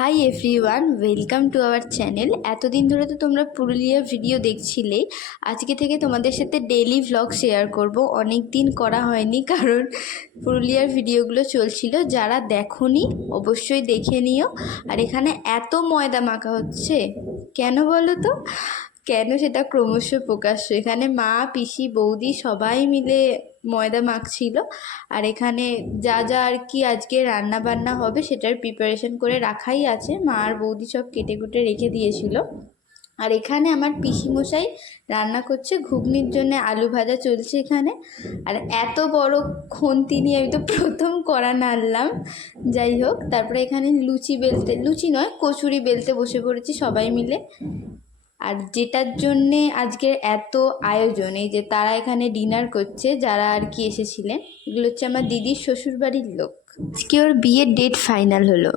Hi everyone, welcome to our channel. এতদিন ধরে তো তোমরা পুরুলিয়ার ভিডিও দেখছিলে। আজকে থেকে তোমাদের সাথে ডেইলি ভ্লগ শেয়ার করব। অনেক দিন করা হয়নি কারণ পুরুলিয়ার ভিডিওগুলো চলছিল। যারা দেখোনি অবশ্যই দেখে নিও। আর এখানে এত ময়দা মাখা হচ্ছে কেন বলো তো? কেন সেটা ক্রমশ প্রকাশ্য। এখানে মা, পিসি, বৌদি সবাই মিলে ময়দা মাখছিল। আর এখানে যা যা আর কি আজকে রান্না বান্না হবে সেটার প্রিপারেশন করে রাখাই আছে। মা আর বৌদি সব কেটে কুটে রেখে দিয়েছিল। আর এখানে আমার পিসিমশাই রান্না করছে ঘুগনির জন্য, আলু ভাজা চলছে এখানে। আর এত বড় খুন্তি নিয়ে আমি তো প্রথম কড়া নাড়লাম। যাই হোক, তারপরে এখানে লুচি নয় কচুরি বেলতে বসে পড়েছি সবাই মিলে। আর যেটার জন্যে আজকের এত আয়োজন, এই যে তারা এখানে ডিনার করছে যারা আর কি এসেছিলেন, এগুলো হচ্ছে আমার দিদির শ্বশুরবাড়ির লোক। আজকে ওর বিয়ের ডেট ফাইনাল হলো।